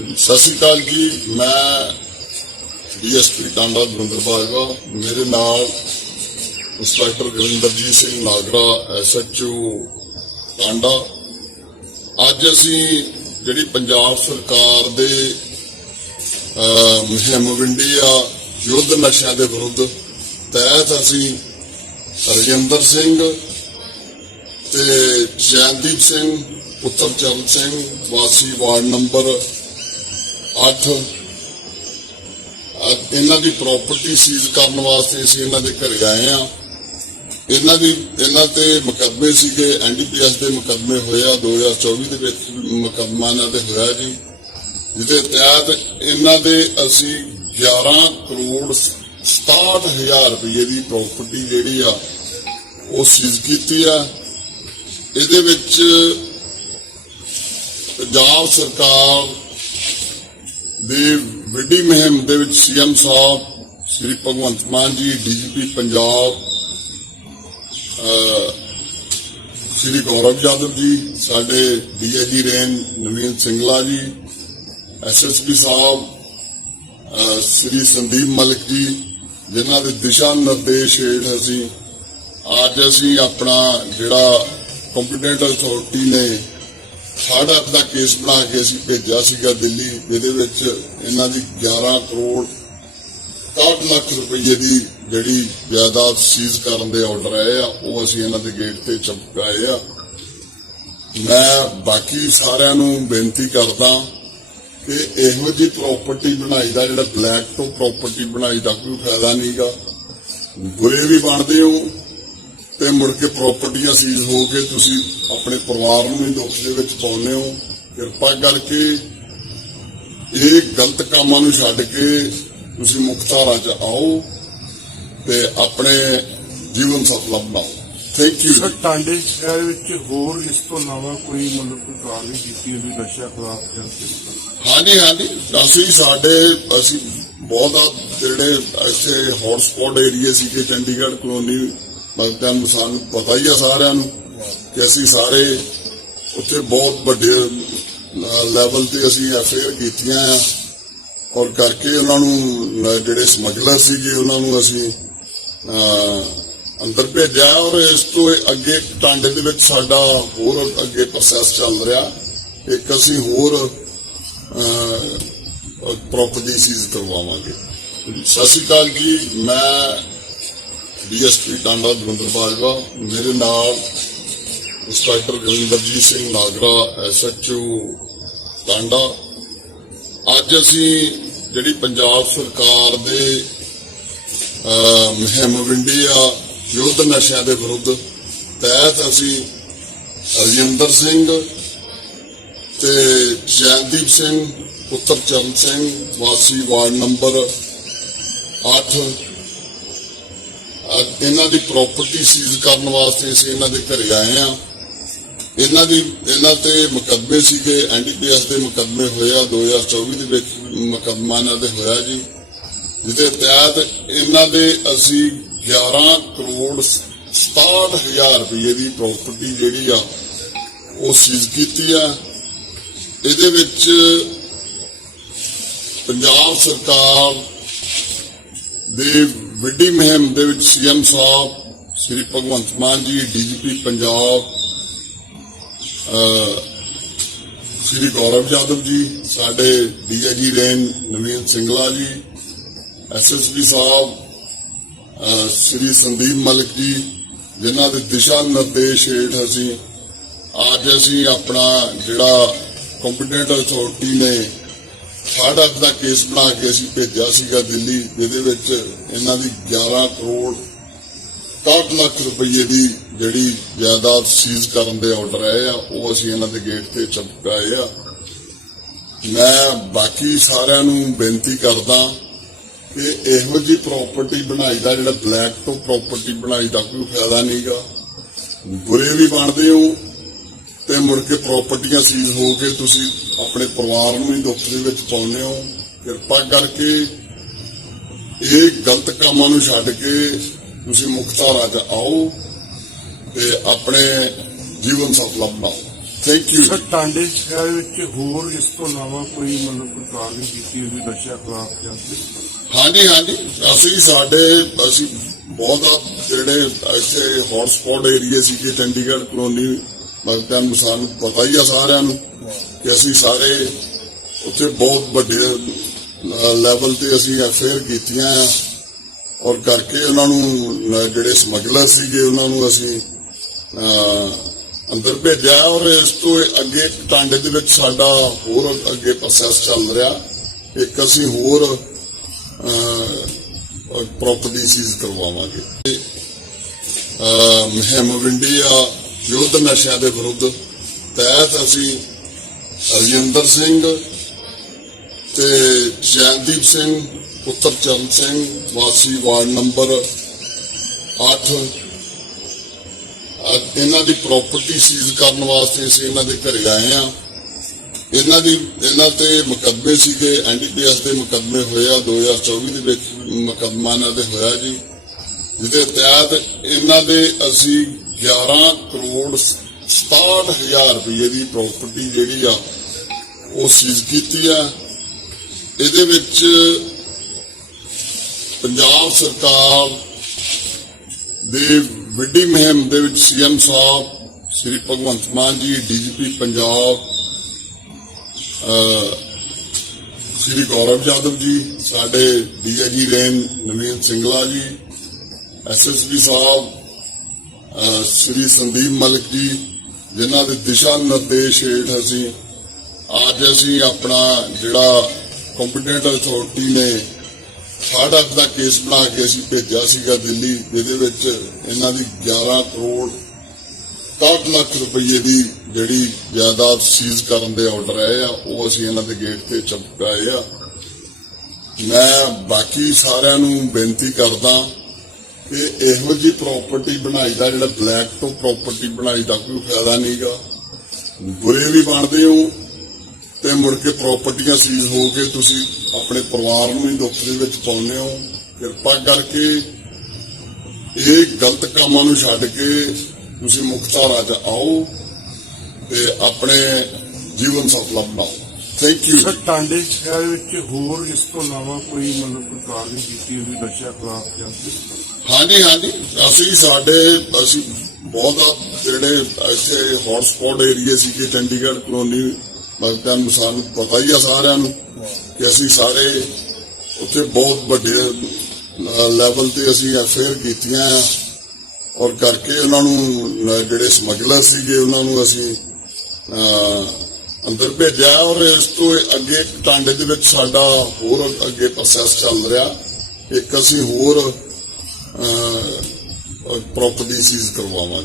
ਸਤਿ ਸ਼੍ਰੀ ਅਕਾਲ ਜੀ, ਮੈਂ ਡੀਐਸਪੀ ਟਾਂਡਾ ਦਵਿੰਦਰ ਬਾਜਵਾ, ਮੇਰੇ ਨਾਲ ਇੰਸਪੈਕਟਰ ਗੁਰਿੰਦਰਜੀਤ ਸਿੰਘ ਨਾਗਰਾ, ਐਸਐਚਓ ਟਾਂਡਾ ਅੱਜ ਅਸੀਂ ਜਿਹੜੀ ਪੰਜਾਬ ਸਰਕਾਰ ਦੇ ਮੁਹਿੰਮ ਵਿੰਡੀ ਆ, ਯੁੱਧ ਨਸ਼ਿਆਂ ਦੇ ਵਿਰੁੱਧ, ਤਹਿਤ ਅਸੀਂ ਰਜਿੰਦਰ ਸਿੰਘ ਤੇ ਜੈਨਦੀਪ ਸਿੰਘ, ਪੁੱਤਰ ਚਰਨ ਸਿੰਘ, ਵਾਸੀ ਵਾਰਡ ਨੰਬਰ ਅੱਜ ਇਹਨਾਂ ਦੀ ਪ੍ਰਾਪਰਟੀ ਸੀਜ਼ ਕਰਨ ਵਾਸਤੇ ਅਸੀਂ ਇਹਨਾਂ ਦੇ ਘਰੇ ਆਏ ਆ ਇਹਨਾਂ ਦੀ, ਇਹਨਾਂ ਤੇ ਮੁਕੱਦਮੇ ਸੀਗੇ ਐਨਡੀਪੀਐਸ ਦੇ ਮੁਕੱਦਮੇ ਹੋਇਆ 2024 ਦੇ ਵਿੱਚ ਮੁਕੱਦਮਾ ਇਹਨਾਂ ਤੇ ਹੋਇਆ ਜੀ। ਜਿਹਦੇ ਤਹਿਤ ਇਹਨਾਂ ਦੇ ਅਸੀਂ 11 ਕਰੋੜ 67000 ਰੁਪਏ ਦੀ ਪ੍ਰਾਪਰਟੀ ਜਿਹੜੀ ਆ, ਉਹ ਸੀਜ਼ ਕੀਤੀ ਆ। ਇਹਦੇ ਵਿੱਚ ਪੰਜਾਬ ਸਰਕਾਰ ਦੀ ਵੱਡੀ ਮੁਹਿੰਮ ਦੇ ਵਿੱਚ ਸੀਐਮ ਸਾਹਿਬ, ਸ੍ਰੀ ਭਗਵੰਤ ਮਾਨ ਜੀ, ਡੀਜੀਪੀ ਪੰਜਾਬ ਸ੍ਰੀ ਗੌਰਵ ਯਾਦਵ ਜੀ, ਸਾਡੇ DIG range Naveen Singla ji SSP sahib Shri Sandeep Malik ji, ਜਿਨ੍ਹਾਂ ਦੇ ਦਿਸ਼ਾ ਨਿਰਦੇਸ਼ ਹੇਠ ਅਸੀਂ, ਅੱਜ ਅਸੀਂ ਆਪਣਾ ਜਿਹੜਾ ਕੰਪੀਟੈਂਟ ਅਥਾਰਟੀ ਨੇ ਸਾਡਾ ਦਾ ਕੇਸ ਬਣਾ ਕੇ ਅਸੀਂ ਭੇਜਿਆ ਸੀਗਾ ਦਿੱਲੀ ਜਿਹਦੇ ਵਿੱਚ ਇਹਨਾਂ ਦੀ 11 ਕਰੋੜ 60 ਲੱਖ ਰੁਪਏ ਦੀ ਜਿਹੜੀ ਜਾਇਦਾਦ ਸੀਜ਼ ਕਰਨ ਦੇ ਆਰਡਰ ਆਏ ਆ, ਉਹ ਅਸੀਂ ਇਹਨਾਂ ਦੇ ਗੇਟ ਤੇ ਚਮਕਾਏ ਆ। ਮੈਂ ਬਾਕੀ ਸਾਰਿਆਂ ਨੂੰ ਬੇਨਤੀ ਕਰਦਾ ਕਿ ਇਹੋ ਜਿਹੀ ਪ੍ਰਾਪਰਟੀ ਬਣਾਈ ਦਾ ਜਿਹੜਾ ਬਲੈਕ ਤੋਂ ਪ੍ਰਾਪਰਟੀ ਬਣਾਈ ਦਾ ਕੋਈ ਫਾਇਦਾ ਨਹੀਂਗਾ ਬੁਰੇ ਵੀ ਬਣਦੇ ਹੋ ਤੇ ਮੁੜ ਕੇ ਪ੍ਰਾਪਰਟੀਆਂ ਸੀਜ਼ ਹੋ ਕੇ ਤੁਸੀਂ ਆਪਣੇ ਪਰਿਵਾਰ ਨੂੰ ਵੀ ਦੁੱਖ ਦੇ ਵਿੱਚ ਪਾਉਂਦੇ ਹੋ। ਕਿਰਪਾ ਕਰਕੇ ਇਹ ਗਲਤ ਕੰਮਾਂ ਨੂੰ ਛੱਡ ਕੇ ਤੁਸੀਂ ਮੁਖਤਾਰਾ ਚ ਆਓ ਤੇ ਆਪਣੇ ਜੀਵਨ ਸਫਲਾ ਬਣਾਓ। ਥੈਂਕ ਯੂ ਸਰ ਟਾਂਡੇ ਸ਼ਹਿਰ ਵਿੱਚ ਹੋਰ ਇਸ ਤੋਂ ਇਲਾਵਾ ਕੋਈ ਮਤਲਬ ਕੋਈ ਕਾਰਵਾਈ ਕੀਤੀ ਹੋਈ ਨਸ਼ਾ ਖਿਲਾਫ ਜਨਤੇ ਹਾਂਜੀ ਹਾਂਜੀ। ਅਸੀਂ ਸਾਡੇ ਅਸੀਂ ਬਹੁਤ ਜਿਹੜੇ ਇੱਥੇ ਹੌਟਸਪੌਟ ਏਰੀਆ ਸੀਗੇ ਚੰਡੀਗੜ੍ਹ ਕਲੋਨੀ ਮਗਦਾਂ ਸਾਨੂੰ ਪਤਾ ਹੀ ਆ ਸਾਰਿਆਂ ਨੂੰ ਕਿ ਅਸੀਂ ਸਾਰੇ ਉੱਥੇ ਬਹੁਤ ਵੱਡੇ ਲੈਵਲ ਤੇ ਅਸੀਂ ਐਫਆਈਆਰ ਕੀਤੀਆਂ ਆ। ਔਰ ਕਰਕੇ ਉਹਨਾਂ ਨੂੰ ਜਿਹੜੇ ਸਮਗਲਰ ਸੀਗੇ ਉਹਨਾਂ ਨੂੰ ਅਸੀਂ ਅੰਦਰ ਭੇਜਿਆ। ਔਰ ਇਸ ਤੋਂ ਅੱਗੇ ਟਾਂਡੇ ਦੇ ਵਿੱਚ ਸਾਡਾ ਹੋਰ ਅੱਗੇ ਪ੍ਰੋਸੈਸ ਚੱਲ ਰਿਹਾ। ਇੱਕ ਅਸੀਂ ਹੋਰ ਪ੍ਰਾਪਰਟੀ ਸੀਜ਼ ਕਰਵਾਵਾਂਗੇ। ਸਤਿ ਸ਼੍ਰੀ ਅਕਾਲ ਜੀ। ਮੈਂ ਡੀਐਸਪੀ ਟਾਂਡਾ ਦਵਿੰਦਰ ਬਾਜਵਾ ਮੇਰੇ ਨਾਲ ਇੰਸਪੈਕਟਰ ਗੁਰਿੰਦਰਜੀਤ ਸਿੰਘ ਨਾਗਰਾ ਐਸਐਚਓ ਟਾਂਡਾ। ਅੱਜ ਅਸੀਂ ਜਿਹੜੀ ਪੰਜਾਬ ਸਰਕਾਰ ਦੇ ਅਹ, ਮੁਹਿੰਮ ਵਿੰਡੀ ਆ ਯੁੱਧ ਨਸ਼ਿਆਂ ਦੇ ਵਿਰੁੱਧ ਤਹਿਤ ਅਸੀਂ ਰਜਿੰਦਰ ਸਿੰਘ ਤੇ ਜੈਨਦੀਪ ਸਿੰਘ ਪੁੱਤਰ ਚਰਨ ਸਿੰਘ ਵਾਸੀ ਵਾਰਡ ਨੰਬਰ 8 ਇਹਨਾਂ ਦੀ ਪ੍ਰਾਪਰਟੀ ਸੀਜ਼ ਕਰਨ ਵਾਸਤੇ ਅਸੀਂ ਇਹਨਾਂ ਦੇ ਘਰੇ ਆਏ ਆ ਇਹਨਾਂ ਦੀ ਇਹਨਾਂ ਤੇ ਮੁਕੱਦਮੇ ਸੀਗੇ ਐਨਡੀਪੀਐਸ ਦੇ ਮੁਕੱਦਮੇ ਹੋਇਆ 2024 ਦੇ ਵਿੱਚ ਮੁਕੱਦਮਾ ਇਹਨਾਂ ਦੇ ਹੋਇਆ ਜੀ। ਜਿਹਦੇ ਤਹਿਤ ਇਹਨਾਂ ਦੇ ਅਸੀਂ 11 ਕਰੋੜ 67000 ਰੁਪਏ ਦੀ ਪ੍ਰਾਪਰਟੀ ਜਿਹੜੀ ਆ, ਉਹ ਸੀਜ਼ ਕੀਤੀ ਆ। ਇਹਦੇ ਵਿੱਚ ਪੰਜਾਬ ਸਰਕਾਰ ਦੀ ਵੱਡੀ ਮੁਹਿੰਮ ਦੇ ਵਿੱਚ ਸੀਐਮ ਸਾਹਿਬ, ਸ੍ਰੀ ਭਗਵੰਤ ਮਾਨ ਜੀ, ਡੀਜੀਪੀ ਪੰਜਾਬ ਸ੍ਰੀ ਗੌਰਵ ਯਾਦਵ ਜੀ, ਸਾਡੇ DIG range Naveen Singla ji SSP sahib Shri Sandeep Malik ji, ਜਿਨ੍ਹਾਂ ਦੇ ਦਿਸ਼ਾ ਨਿਰਦੇਸ਼ ਹੇਠ ਅਸੀਂ, ਅੱਜ ਅਸੀਂ ਆਪਣਾ ਜਿਹੜਾ ਕੰਪੀਟੈਂਟ ਅਥਾਰਟੀ ਨੇ ਸਾਡਾ ਦਾ ਕੇਸ ਬਣਾ ਕੇ ਅਸੀਂ ਭੇਜਿਆ ਸੀਗਾ ਦਿੱਲੀ, ਜਿਹਦੇ ਵਿੱਚ ਇਹਨਾਂ ਦੀ 11 ਕਰੋੜ 60 ਲੱਖ ਰੁਪਏ ਦੀ ਜਿਹੜੀ ਜਾਇਦਾਦ ਸੀਜ਼ ਕਰਨ ਦੇ ਆਰਡਰ ਆਏ ਆ, ਉਹ ਅਸੀਂ ਇਹਨਾਂ ਦੇ ਗੇਟ ਤੇ ਚਮਕਾਏ ਆ। ਮੈਂ ਬਾਕੀ ਸਾਰਿਆਂ ਨੂੰ ਬੇਨਤੀ ਕਰਦਾ ਕਿ ਇਹੋ ਜਿਹੀ ਪ੍ਰਾਪਰਟੀ ਬਣਾਈ ਦਾ, ਜਿਹੜਾ ਬਲੈਕ ਤੋਂ ਪ੍ਰਾਪਰਟੀ ਬਣਾਈ ਦਾ ਕੋਈ ਫਾਇਦਾ ਨਹੀਂਗਾ ਬੁਰੇ ਵੀ ਬਣਦੇ ਹੋ ਤੇ ਮੁੜ ਕੇ ਪ੍ਰਾਪਰਟੀਆਂ ਸੀਜ਼ ਹੋ ਕੇ ਤੁਸੀਂ ਆਪਣੇ ਪਰਿਵਾਰ ਨੂੰ ਵੀ ਦੁੱਖ ਦੇ ਵਿੱਚ ਪਾਉਂਦੇ ਹੋ। ਕਿਰਪਾ ਕਰਕੇ ਇਹ ਗਲਤ ਕੰਮਾਂ ਨੂੰ ਛੱਡ ਕੇ ਤੁਸੀਂ ਮੁਖਤਾਰਾ ਚ ਆਓ ਤੇ ਆਪਣੇ ਜੀਵਨ ਸਫਲਾ ਬਣਾਓ। ਥੈਂਕ ਯੂ ਸਰ ਟਾਂਡੇ ਸ਼ਹਿਰ ਵਿੱਚ ਹੋਰ ਇਸ ਤੋਂ ਇਲਾਵਾ ਕੋਈ ਮਤਲਬ ਕੋਈ ਕਾਰਵਾਈ ਕੀਤੀ ਹੋਈ ਨਸ਼ਾ ਖਿਲਾਫ ਜਾਂ? ਹਾਂਜੀ ਹਾਂਜੀ। ਅਸੀਂ ਸਾਡੇ ਅਸੀਂ ਬਹੁਤ ਜਿਹੜੇ ਇੱਥੇ ਹੌਟਸਪੌਟ ਏਰੀਆ ਸੀ ਕਿ ਚੰਡੀਗੜ੍ਹ ਕਲੋਨੀ ਮਗਤਾਂ ਨੂੰ ਸਾਨੂੰ ਪਤਾ ਹੀ ਆ ਸਾਰਿਆਂ ਨੂੰ ਕਿ ਅਸੀਂ ਸਾਰੇ ਉੱਥੇ ਬਹੁਤ ਵੱਡੇ ਲੈਵਲ ਤੇ ਅਸੀਂ ਅਫੇਅਰ ਕੀਤੀਆਂ ਆ। ਔਰ ਕਰਕੇ ਉਹਨਾਂ ਨੂੰ ਜਿਹੜੇ ਸਮਗਲਰ ਸੀਗੇ ਉਹਨਾਂ ਨੂੰ ਅਸੀਂ ਅੰਦਰ ਭੇਜਿਆ। ਔਰ ਇਸ ਤੋਂ ਅੱਗੇ ਟਾਂਡੇ ਦੇ ਵਿੱਚ ਸਾਡਾ ਹੋਰ ਅੱਗੇ ਪ੍ਰੋਸੈਸ ਚੱਲ ਰਿਹਾ। ਇੱਕ ਅਸੀਂ ਹੋਰ ਪ੍ਰਾਪਰਟੀ ਸੀਜ਼ ਕਰਵਾਵਾਂਗੇ। ਅਹ, ਮੁਹਿੰਮ ਵਿੰਡੀਆ ਯੁੱਧ ਨਸ਼ਿਆਂ ਦੇ ਵਿਰੁੱਧ ਤਹਿਤ ਅਸੀਂ ਰਜਿੰਦਰ ਸਿੰਘ ਤੇ ਜੈਨਦੀਪ ਸਿੰਘ, ਪੁੱਤਰ ਚਰਨ ਸਿੰਘ, ਵਾਸੀ ਵਾਰਡ ਨੰਬਰ 8 ਅੱਜ ਇਹਨਾਂ ਦੀ ਪ੍ਰਾਪਰਟੀ ਸੀਜ਼ ਕਰਨ ਵਾਸਤੇ ਅਸੀਂ ਇਹਨਾਂ ਦੇ ਘਰੇ ਆਏ ਆ ਇਹਨਾਂ ਦੀ, ਇਹਨਾਂ ਤੇ ਮੁਕੱਦਮੇ ਸੀਗੇ ਐਨਡੀਪੀਐਸ ਦੇ ਮੁਕੱਦਮੇ ਹੋਏ ਆ 2024 ਦੇ ਵਿੱਚ ਮੁਕੱਦਮਾ ਇਹਨਾਂ ਦੇ ਹੋਇਆ ਜੀ। ਜਿਹਦੇ ਤਹਿਤ ਇਹਨਾਂ ਦੇ ਅਸੀਂ 11 ਕਰੋੜ 67000 ਰੁਪਏ ਦੀ ਪ੍ਰਾਪਰਟੀ ਜਿਹੜੀ ਆ, ਉਹ ਸੀਜ਼ ਕੀਤੀ ਆ। ਇਹਦੇ ਵਿੱਚ ਪੰਜਾਬ ਸਰਕਾਰ ਦੇ ਵੱਡੀ ਮੁਹਿੰਮ ਦੇ ਵਿੱਚ ਸੀਐਮ ਸਾਹਿਬ, ਸ੍ਰੀ ਭਗਵੰਤ ਮਾਨ ਜੀ, ਡੀਜੀਪੀ ਪੰਜਾਬ ਸ੍ਰੀ ਗੌਰਵ ਯਾਦਵ ਜੀ, ਸਾਡੇ DIG range Naveen Singla ji SSP sahib Shri Sandeep Malik ji, ਜਿਨ੍ਹਾਂ ਦੇ ਦਿਸ਼ਾ ਨਿਰਦੇਸ਼ ਹੇਠ ਅਸੀਂ ਅੱਜ ਅਸੀਂ ਆਪਣਾ ਜਿਹੜਾ ਕੰਪੀਟੈਂਟ ਅਥਾਰਟੀ ਨੇ ਸਾਡਾ ਦਾ ਕੇਸ ਬਣਾ ਕੇ ਅਸੀਂ ਭੇਜਿਆ ਸੀਗਾ ਦਿੱਲੀ, ਜਿਹਦੇ ਵਿੱਚ ਇਹਨਾਂ ਦੀ 11 ਕਰੋੜ 60 ਲੱਖ ਰੁਪਏ ਦੀ ਜਿਹੜੀ ਜਾਇਦਾਦ ਸੀਜ਼ ਕਰਨ ਦੇ ਆਰਡਰ ਆਏ ਆ, ਉਹ ਅਸੀਂ ਇਹਨਾਂ ਦੇ ਗੇਟ ਤੇ ਚਪਕਾਏ ਆ। ਮੈਂ ਬਾਕੀ ਸਾਰਿਆਂ ਨੂੰ ਬੇਨਤੀ ਕਰਦਾ ਕਿ ਇਹੋ ਜੀ ਪ੍ਰਾਪਰਟੀ ਬਣਾਈ ਦਾ ਜਿਹੜਾ ਬਲੈਕ ਤੋਂ ਪ੍ਰਾਪਰਟੀ ਬਣਾਈ ਦਾ ਕੋਈ ਫਾਇਦਾ ਨਹੀਂਗਾ ਬੁਰੇ ਵੀ ਬਣਦੇ ਹੋ ਤੇ ਮੁੜ ਕੇ ਪ੍ਰਾਪਰਟੀਆਂ ਸੀਜ਼ ਹੋ ਕੇ ਤੁਸੀਂ ਆਪਣੇ ਪਰਿਵਾਰ ਨੂੰ ਹੀ ਦੁੱਖ ਦੇ ਵਿੱਚ ਪਾਉਂਦੇ ਹੋ। ਕਿਰਪਾ ਕਰਕੇ ਇਹ ਗਲਤ ਕੰਮਾਂ ਨੂੰ ਛੱਡ ਕੇ ਤੁਸੀਂ ਮੁਖਤਾਰਾ ਚ ਆਓ ਤੇ ਆਪਣੇ ਜੀਵਨ ਸਫਲਾ ਬਣਾਓ। ਥੈਂਕ ਯੂ ਸਰ, ਟਾਂਡੇ ਸ਼ਹਿਰ ਵਿੱਚ ਹੋਰ ਇਸ ਤੋਂ ਇਲਾਵਾ ਕੋਈ ਮਤਲਬ ਕੋਈ ਕਾਰਵਾਈ ਕੀਤੀ ਹੋਈ ਨਸ਼ਾ ਖਿਲਾਫ ਜਾਂ ਹਾਂਜੀ ਹਾਂਜੀ। ਅਸੀਂ ਸਾਡੇ, ਅਸੀਂ ਬਹੁਤ ਜਿਹੜੇ ਇੱਥੇ ਹੌਟਸਪੌਟ ਏਰੀਆ ਸੀ ਕਿ ਚੰਡੀਗੜ੍ਹ ਕਲੋਨੀ ਮਗਤਾਂ ਸਾਨੂੰ ਪਤਾ ਹੀ ਆ ਸਾਰਿਆਂ ਨੂੰ ਕਿ ਅਸੀਂ ਸਾਰੇ ਉੱਥੇ ਬਹੁਤ ਵੱਡੇ ਲੈਵਲ ਤੇ ਅਸੀਂ ਅਫੇਅਰ ਕੀਤੀਆਂ ਆ। ਔਰ ਕਰਕੇ ਉਹਨਾਂ ਨੂੰ ਜਿਹੜੇ ਸਮਗਲਰ ਸੀਗੇ, ਉਹਨਾਂ ਨੂੰ ਅਸੀਂ ਅੰਦਰ ਭੇਜਿਆ ਔਰ ਇਸ ਤੋਂ ਅੱਗੇ ਟਾਂਡੇ ਦੇ ਵਿੱਚ ਸਾਡਾ ਹੋਰ ਅੱਗੇ ਪ੍ਰੋਸੈਸ ਚੱਲ ਰਿਹਾ। ਇੱਕ ਅਸੀਂ ਹੋਰ ਪ੍ਰਾਪਰਟੀ ਸੀਜ਼ ਕਰਵਾਵਾਂਗੇ